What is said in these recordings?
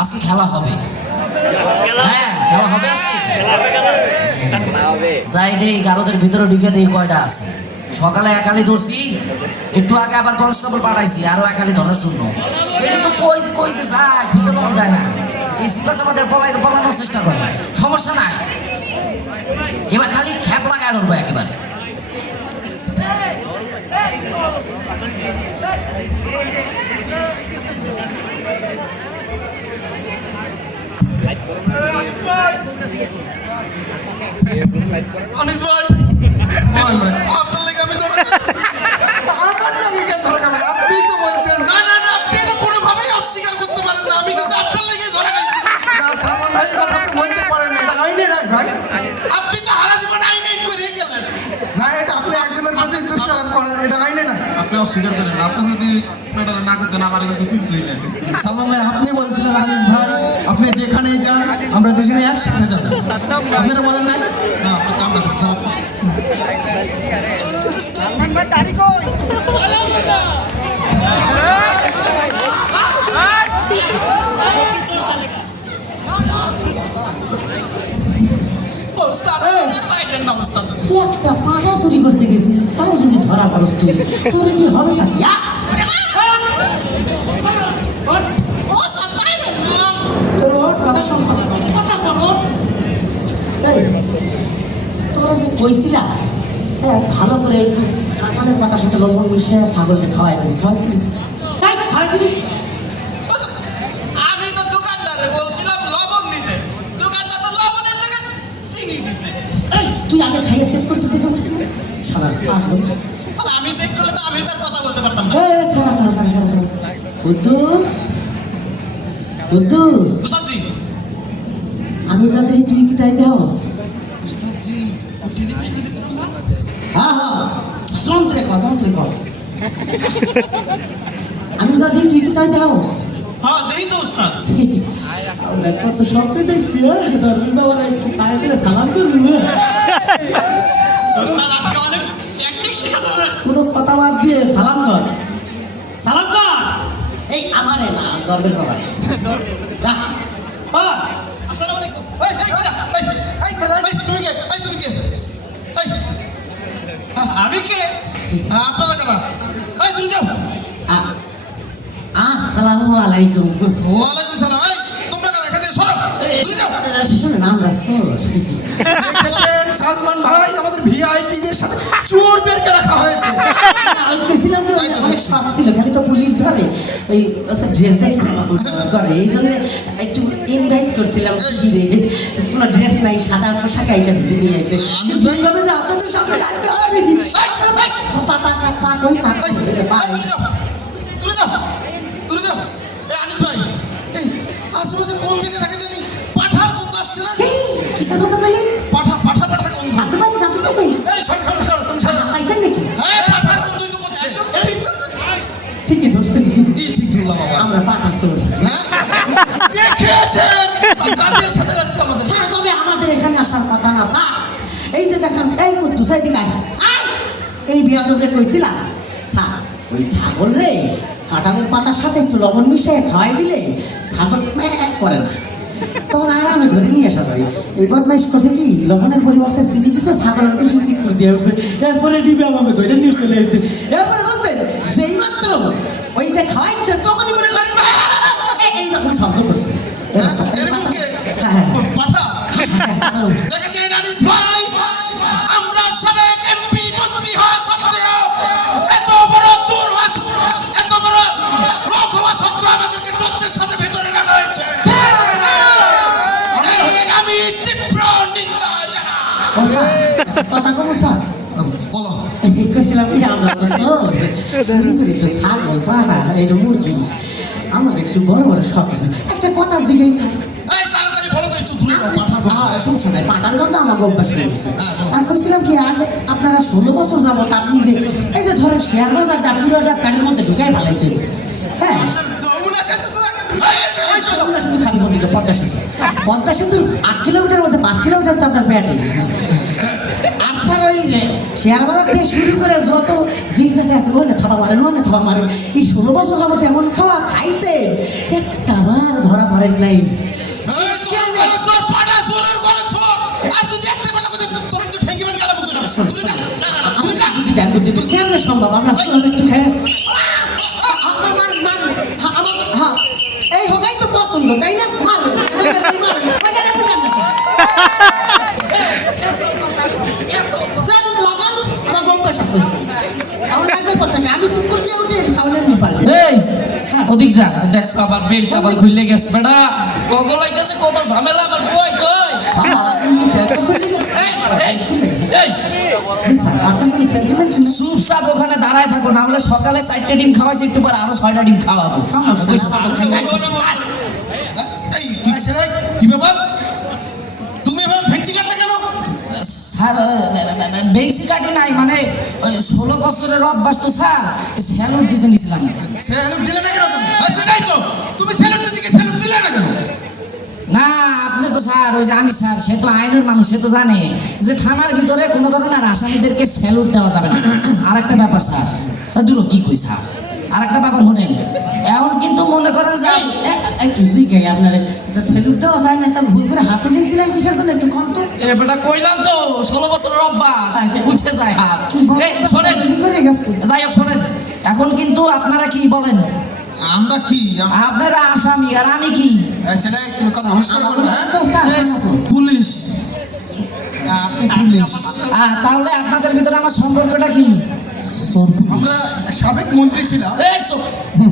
আজকে খেলা হবে। হ্যাঁ খেলা হবে আজকে। যাই দেই গারদের ভিতরে ঢুকে দেই কয়টা আছে। সকালে একালি ধরছি, একটু আগে আবার কনস্টেবল পাঠাইছি আরো একালি ধরার জন্য। এটা তো কইছে যায় খুঁজে পাওয়া যায় না। এই সিপাস আমাদের পলানোর চেষ্টা করে, সমস্যা নাই। এবার খালি খ্যাপ লাগায় ধরবো একেবারে। অনিস ভাই, আপনার লেগে আমি ধরে আমার লেগে কেন ধরে খাবেন? আপনিই তো বলছেন। না না না, আপনি এটা কোনোভাবেই অস্বীকার করতে পারেন না। আমি কিন্তু আপনার লেগেই ধরে খাইছি। না সালমান ভাই, কথা আপনি বলতে পারেন না। এটা আইনে নাই ভাই। আপনি তো সারা জীবন আইনে করে গেলেন। না, এটা আপনি একজনের প্রতি দোষারোপ করেন, এটা আইনে নাই। আপনি অস্বীকার করেন না। আপনি যদি ম্যাটারে না করতেন আমার কিন্তু চিন্তাই নেই। সালমান ভাই, আপনি বলছিলেন আনিস ভাই আপনি যেখানেই যান আমরা দুজনে একসাথে যাব। আপনারা বলেন নাই? না, আপনি কামটা খুব খারাপ করছেন। সালমান ভাই তারিখ কই? একটা পাঁঠা চুরি করতে গেছিস, তাও যদি ধরা পড়স তুই, তোরে দিয়ে হবে না। তোর ওর কথা শোন, কথা শোন। তোরা যে কইছিলা ভালো করে একটু কাঁঠালের পাতার সাথে লবণ মিশিয়ে ছাগলকে খাওয়াই দিবি, খাওয়াইছিলি? খাওয়াইছিলি? আমি তো দোকানদারে বলছিলাম লবণ দিতে, দোকানদার তো লবণের জায়গায় চিনি দিছে। তুই আগে খাইয়ে সেট করতে দিতে পারছিস না? শালার ছাগল। স্যার, আমি চেক করলে তো আমি তার কথা বলতে পারতাম না। কুদ্দুস, কুদ্দুস, উস্তাদজি, আমি যাতে তুই কি তাই দেহস? উস্তাদজি, ও টেলিভিশনে দেখতাম না? হ্যাঁ হ্যাঁ, যন্ত্রে কর। আমি যাতে তুই কি তাই দেহস? হ্যাঁ, দেই তো উস্তাদ। আমরা কত স্বপ্নে দেখছি, ধর্মের বাবার একটু পায়ে দিলে সালাম করবি। উস্তাদ আজকে অনেক টেকনিক শেখা যাবে। কোনো কথা বাদ দিয়ে সালাম কর, সালাম কর। এই আমারে না, আমি দরবেশ বাবারে। যা কর। আসসালামু আলাইকুম। এই সালাম, তুমি কে? তুমি কে? আমি কে? আপনারা কারা? তুমি যাও। আসসালামু আলাইকুম। ওয়ালাইকুম সালাম। তোমরা কারা? এখান থেকে সরো। তুমি যাও। শোনেন, আমরা সালমান ভাই, আমাদের ভিআইপিদের সাথে চোরদেরকে রাখা হয়েছে। গেছিলাম, অনেক শখ ছিল, খালি তো পুলিশ ধরে, ওই অত ড্রেস দেখে করে, এই জন্য একটু ইনভাইট করছিলাম শিবিরে। কোনো ড্রেস নাই, সাদা পোশাক আইসা দিতে নিয়ে আসে। আমি সেইভাবে যে আপনাদের সামনে রাখতে হবে। আশেপাশে কোন দিকে দেখা জানি পাঠার গন্ধ আসছে না? কিসের কথা বললেন? পাঠা পাঠা পাঠা গন্ধ। আপনি পাইছেন? এই সরো তুমি সরো। পাইছেন নাকি? হ্যাঁ, পাঠার গন্ধই তো করছে। ঠিকই ধরছেন। ঠিক ধরলাম বাবা। আমরা পাঠা চোর। হ্যাঁ, দেখেছেন তাদের সাথে রাখছে আমাদের। স্যার, তবে আমাদের এখানে আসার কথা না স্যার। এই যে দেখেন, এই কুদ্দুস, এইদিকে আয়। এই বিয়াদবরে কইছিলাম স্যার, ওই ছাগল রে কাঁঠালের পাতার সাথে একটু লবণ মিশিয়ে খাওয়াই দিলে ছাগল করে না। তখন আর আমি ধরে নিয়ে আসা যাই। এই বদমাইশ করছে কি, লবণের পরিবর্তে চিনি দিছে, ছাগলের বেশি চিকুর দিয়ে উঠছে। এরপরে ডিবে আমাকে ধরে নিয়ে চলে এসেছে। এরপরে বলছে যেই মাত্র ওইটা খাওয়াই দিচ্ছে, তখনই মনে করেন এইরকম শব্দ করছে। এরকম কে? পাঠা। দেখেছেন আনিস ভাই, আমরা সবাই এমপি মন্ত্রী হওয়া সত্ত্বেও, এত বড় চোর হওয়া সত্ত্বেও, এত বড় রোগ হওয়া সত্ত্বেও আমাদেরকে চোরদের সাথে ভেতরে রাখা হয়েছে। এর আমি তীব্র নিন্দা জানাই। কথা কম স্যার, বলো। কইছিলাম কি, আমরা তো চুরি করি তো ছাগল, পাড়া, এই মুরগি, আমাদের একটু বড় বড় শখ আছে। একটা কথা জিজ্ঞাসা স্যার, এই তাড়াতাড়ি বলো তো, একটু দূরে যাও। পাঠার গন্ধ। সমস্যা নাই, পাটার গন্ধ আমার অভ্যাস হয়ে গেছে। আর কইছিলাম কি, আজ আপনারা 16 বছর যাবত আপনি যে এই যে ধরেন শেয়ার বাজারটা পুরোটা প্যাটের মধ্যে ঢুকাই ফেলাইছেন। হ্যাঁ, যমুনা সেতু তো যমুনা সেতু খাবি কোন দিকে? পদ্মা সেতু 8 কিলোমিটার মধ্যে 5 কিলোমিটার তো আপনার পেটে। আচ্ছা, ওই যে শেয়ার বাজার থেকে শুরু করে যত জিগজাগে আছে ওখানে থাবা মারেন ওখানে থাবা মারেন এই 16 বছর যাবত এমন খাওয়া খাইছে একটা বার ধরা পড়েন নাই। এই চোর ঘরে চোর, ফাটা চোরের ঘরে চোর। আর তুই দেখতে পেলে কোথায় তোর কিন্তু ঠেঙ্গি ভেঙে গেল বুঝলি না? তুই যা, তুই যা। যদি দেন তো দিতে কেমনে সম্ভব আমরা একটু খাই আমার মান মান আমার হ্যাঁ এই হোগাই তো পছন্দ তাই না মার বাজারে বুঝান নাকি জান লাগান আমার গোপটা আছে আমার লাগবে কোথায় আমি চুপ করতে উঠে সাউন্ডের নি পারবে এই ওদিক যা, দেখছো আবার বেল্ট আবার খুলে গেছে বেটা, কগল হইতেছে কত ঝামেলা, আবার কই কই আমার আপনি ব্যাগ খুলে গেছে এই, এই, এই, জি স্যার আপনার কি সেন্টিমেন্ট চুপচাপ ওখানে দাঁড়ায় থাকো, না হলে সকালে 4টে ডিম খাওয়াইছি, একটু পরে আরো 6টা ডিম খাওয়াবো। এই কি ছেলে, কি ব্যাপার? তুমি এভাবে ভেঙচি কাটলে কেন? স্যার বেশি কাটি নাই, মানে 16 বছরের অভ্যাস তো স্যার, স্যালুট দিতে নিছিলাম। স্যালুট দিলে না কেন তুমি? সেটাই তো, তুমি স্যালুটটা দিকে স্যালুট দিলে না কেন? না আপনি তো স্যার ওই জানি স্যার, সে তো আইনের মানুষ, সে তো জানে যে থানার ভিতরে কোনো ধরনের আসামিদেরকে স্যালুট দেওয়া যাবে না। আর একটা ব্যাপার স্যার, দূর কি কই স্যার, আর একটা ব্যাপার শুনেন, এখন কিন্তু মনে করেন যে একটু জিগাই আপনার সেলুট দেওয়া যায় না তা ভুল করে হাত উঠিয়েছিলেন কিসের জন্য একটু কম তো এ বেটা কইলাম তো 16 বছরের অভ্যাস, উঠে যায় হাত। এই শোনেন, কি করে গেছে যাই হোক শোনেন, এখন কিন্তু আপনারা কি বলেন, আমরা কি? আপনারা আসামি আর আমি কি? এই ছেলে, তুমি কথা হুঁশ করে বলবে, হ্যাঁ? তো স্যার পুলিশ। আপনি পুলিশ। তাহলে আপনাদের ভিতরে আমার সম্পর্কটা কি? আমরা সাবেক মন্ত্রী ছিলাম। এই চুপ।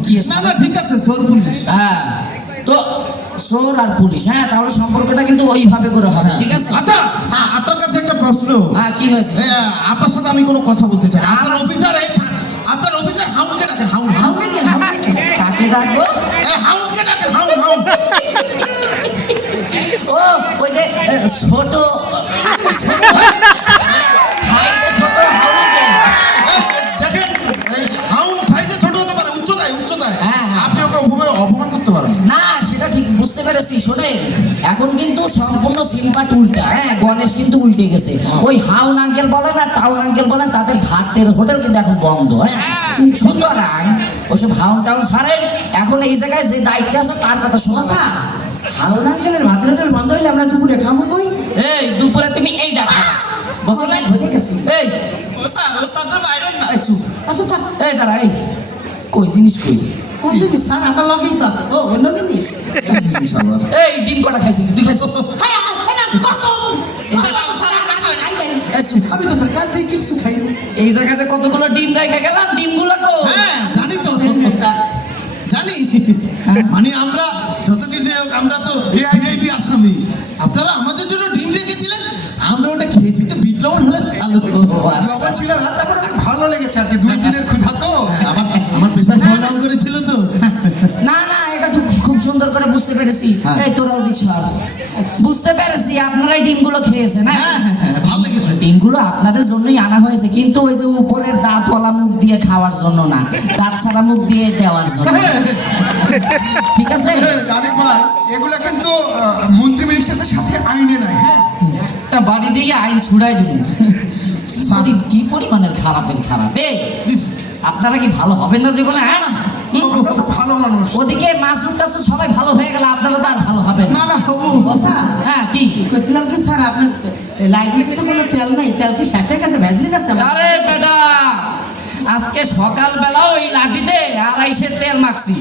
কি আছে? না না ঠিক আছে, সোর পুলিশ। হ্যাঁ তো চোর আর পুলিশ, হ্যাঁ তাহলে সম্পর্কটা কিন্তু ওইভাবে করে হবে, ঠিক আছে? আচ্ছা, আপনার কাছে একটা প্রশ্ন। হ্যাঁ কি হয়েছে? আপনার সাথে আমি কোনো কথা বলতে চাই না। আপনার আমার- অফিসার আপনার অফিসার হাউনকে ডাকেন, হাউন। হাউনাকে হাউনাকে কাকে ডাকবো? হাউনকে ডাকেন, হাউন হাউন। ও ওই যে ছোট হাইটে ছোট হাউনাকে। দেখেন, এই হাউন সাইজে ছোট হতে পারে, উচ্চতায় উচ্চতায়। হ্যাঁ, হ্যাঁ। আপনি ওকে ওভাবে অপমান করতে পারেন না। না সেটা ঠিক বুঝতে পেরেছি, শোনেন এখন কিন্তু সম্পূর্ণ সিনপাট উল্টা, হ্যাঁ গণেশ কিন্তু উল্টে গেছে। ওই হাউন আঙ্কেল বলেন আর টাউন আঙ্কেল বলেন, তাদের ভাতের হোটেল কিন্তু এখন বন্ধ, হ্যাঁ সুতরাং ওসব হাউন টাউন ছাড়েন, এখন এই জায়গায় যে দায়িত্ব আছে তার কথা শোনা। কথা হাউন আঙ্কেলের ভাতের হোটেল বন্ধ হইলে আমরা দুপুরে খাবো কই এই দুপুরে তুমি এই ডাকা বুঝলেন? ভরে গেছি এই ও স্যার, ওস্তাদ তো বাইরেন না। এই চুপ। আচ্ছা তা এই দাঁড়া, এই কই জিনিস কই? কোন জিনিস স্যার আপনার লগেই তো আছে ও অন্য জিনিস এই ডিম কটা খাইছিস তুই? খাইছিস? হ্যাঁ কসম এই চুপ। আমি তো স্যার কাল থেকে কিছু খাইনি এই জায়গায় যে কতগুলো ডিম রেখে গেলাম, ডিমগুলো কো? হ্যাঁ জানি তো, স্যার জানি। মানে আমরা যত কিছু হোক, আমরা তো ভিআইপি আসামি। আপনারা আমাদের জন্য ডিম রেখেছিলেন, আমরা ওটা খেয়েছি, একটু বিট লবণ হলে ভালো হতো। লবণ ছিল না, তারপরে অনেক ভালো লেগেছে আর কি, 2 দিনের ক্ষুধা তো। আমার প্রেশার ফল ডাউন করেছিল তো। না না এটা তো খুব সুন্দর করে বুঝতে পেরেছি। হ্যাঁ। এই তোরাও দেখছো আর বুঝতে পেরেছি আপনারাই ডিমগুলো খেয়েছেন, হ্যাঁ হ্যাঁ, ভালো লেগেছে। ডিমগুলো আপনাদের জন্যই আনা হয়েছে, কিন্তু ওই যে উপরের দাঁতওয়ালা মুখ দিয়ে খাওয়ার জন্য না, দাঁত ছাড়া মুখ দিয়ে দেওয়ার জন্য, ঠিক আছে? জানি ভাই, এগুলা কিন্তু মন্ত্রী মিনিস্টারদের সাথে আইনে নাই, হ্যাঁ। একটা বাড়ি দিয়ে আইন ছুড়াই দেব। কি পরিমাণের খারাপের খারাপ। এই আপনারা কি ভালো হবেন না জীবনে, হ্যাঁ আমরা তো ভালো মানুষ। ওদিকে মাসুদ টাসুদ সবাই ভালো হয়ে গেলে আপনারা তো আর ভালো হবেন না। না না হবো। ও স্যার হ্যাঁ কি? কইছিলাম কি স্যার আপনার লাইটে তো কোনো তেল নাই তেল কি শেষ হয়ে গেছে ভেজলি গেছে আরে বেটা আজকে সকালবেলা ওই লাঠিতে 250 তেল মাখছি,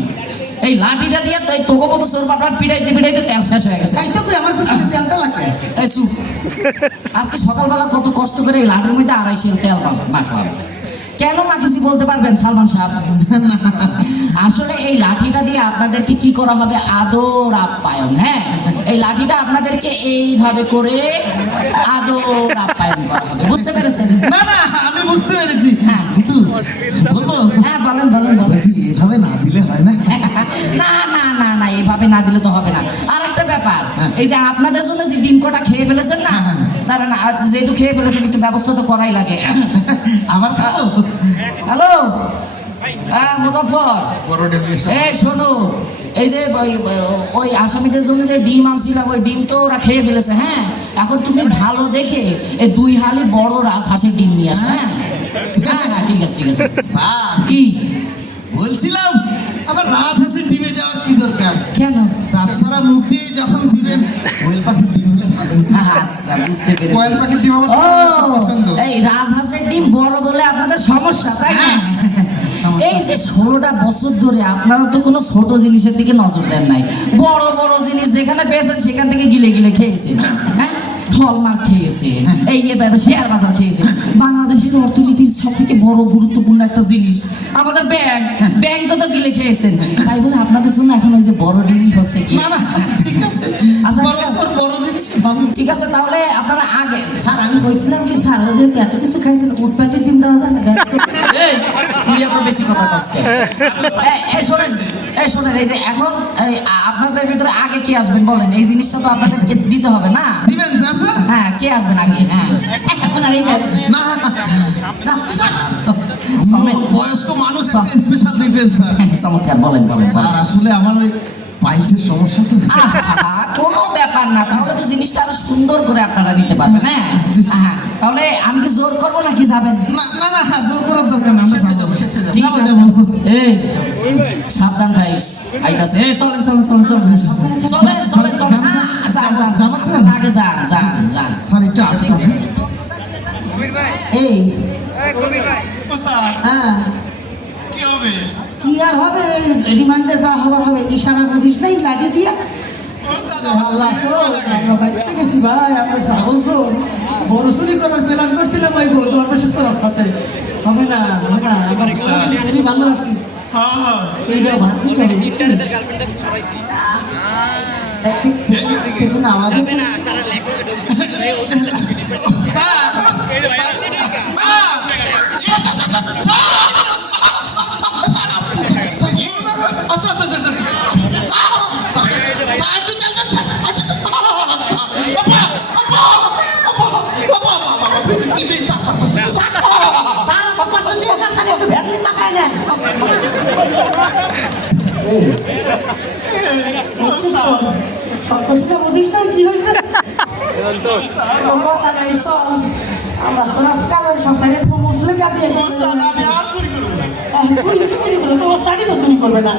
এই লাঠিটা দিয়ে তো তোকে মতো চোর পাপড় পিড়াইতে পিড়াইতে তেল শেষ হয়ে গেছে। তাই তো কই আমার পিছনে তেলটা লাগে এই চুপ। আজকে সকালবেলা কত কষ্ট করে এই লাঠির মধ্যে 250 তেল মাখলাম। কেন মাখিছি বলতে পারবেন সালমান সাহেব? আসলে এই লাঠিটা দিয়ে আপনাদেরকে কি করা হবে, আদর আপ্যায়ন। হ্যাঁ এই লাঠিটা আপনাদেরকে এইভাবে করে আদর আপ্যায়ন করা হবে, বুঝতে পেরেছেন? না না, আমি বুঝতে পেরেছি। হ্যাঁ। কিন্তু বলবো, হ্যাঁ বলেন বলেন বলেন। বলছি এভাবে না দিলে হয় না। না না না না এইভাবে না দিলে তো হবে না। আর একটা ব্যাপার, এই যে আপনাদের জন্য যে ডিম কটা খেয়ে ফেলেছেন না, দাঁড়ান যেহেতু খেয়ে ফেলেছেন একটু ব্যবস্থা তো করাই লাগে। আবার খাবো। হ্যালো হ্যাঁ মুজাফর, এই শোনো এই যে ওই আসামিদের জন্য যে ডিম আনছিলাম ওই ডিম তো ওরা খেয়ে ফেলেছে। হ্যাঁ, এখন তুমি ভালো দেখে এই 2 হালি বড় রাজহাঁসের ডিম নিয়ে আসো। হ্যাঁ হ্যাঁ হ্যাঁ, ঠিক আছে ঠিক আছে। স্যার কি বলছিলাম আবার রাত হাসে ডিমে যাওয়ার কি দরকার? কেন? তাছাড়া মুখ দিয়ে যখন দিবেন কোয়েল পাখির ডিম হলে ভালো হতো। আচ্ছা, বুঝতে পেরেছি। কোয়েল পাখির ডিম আমার ও, খুব পছন্দ। এই রাজহাঁসের ডিম বড় বলে আপনাদের সমস্যা, তাই না? সমস্যা। এই যে 16টা বছর ধরে আপনারা তো কোনো ছোট জিনিসের দিকে নজর দেন নাই। বড় বড় জিনিস যেখানে পেয়েছেন সেখান থেকে গিলে গিলে খেয়েছেন। হ্যাঁ, হলমার্ক খেয়েছেন, এই শেয়ার বাজার খেয়েছেন। বাংলাদেশের অর্থনীতির সব থেকে বড় গুরুত্বপূর্ণ একটা জিনিস আমাদের ব্যাংক তো গিলে খেয়েছেন। তাই বলে আপনাদের জন্য এখন ওই যে বড় ডিমই হচ্ছে কি? না না ঠিক আছে, আচ্ছা, বড় ঠিক আছে। বড় বড় জিনিস ভালো। ঠিক আছে, তাহলে আপনারা আগে স্যার আমি কইছিলাম কি স্যার ও যেহেতু এত কিছু খাইছেন উট প্যাকেট ডিম দেওয়া যায় না? এই, তুই এত বেশি কথা কস কেন? শোনেন, এই যে এখন আপনাদের ভিতরে আগে কে আসবেন বলেন? এই জিনিসটা তো আপনাদেরকে দিতে হবে না? দিবেন না স্যার? হ্যাঁ, কে আসবেন আগে? হ্যাঁ, এখন আর এই দেন। না না, সমেত। বয়স্ক মানুষ স্পেশাল রিকোয়েস্ট স্যার। চমৎকার, বলেন বলেন। স্যার আসলে আমার ওই পাইলসের সমস্যা তো। আহা, কোনো ব্যাপার না, তাহলে তো জিনিসটা আরো সুন্দর করে আপনারা দিতে পারবেন। হ্যাঁ, তাহলে আমি কি জোর করবো নাকি যাবেন? না না না হ্যাঁ, জোর করার দরকার না, আমরা যাবো। ঠিক আছে। এই, সাবধান থাইস, আইতাছে। এই চলেন চলেন চলেন চলেন চলেন চলেন চলেন। যান যান যান, আগে যান যান যান। স্যার একটু আসতে হবে। এই ওস্তাদ হ্যাঁ, কি হবে? কি আর হবে? রিমান্ডে যা হবার হবে। ইশারা বুঝিস নাই লাঠি দিয়ে? ওস্তাদ আল্লাহ শোন, আমরা বাচ্চা গেছি ভাই, আমরা ছাগল শোন বড় চুরি করার প্ল্যান করছিলাম ওই দরবেশের তোরার সাথে। হবে না হবে না, আমার আমি ভালো আছি। হ্যাঁ এইটাও ভাত দিতে হবে, বুঝছিস? পেছনে আওয়াজ হচ্ছে। এই, বুঝছিস তো? সন্তোষটা বুঝিস না কি হয়েছে? কথা নাই, চল। আমরা সোনাস কারণ সব সাইডে তো মুসলিম কাটিয়েছে। তুই কি চুরি করবে? তোর ওস্তাদই তো চুরি করবে না।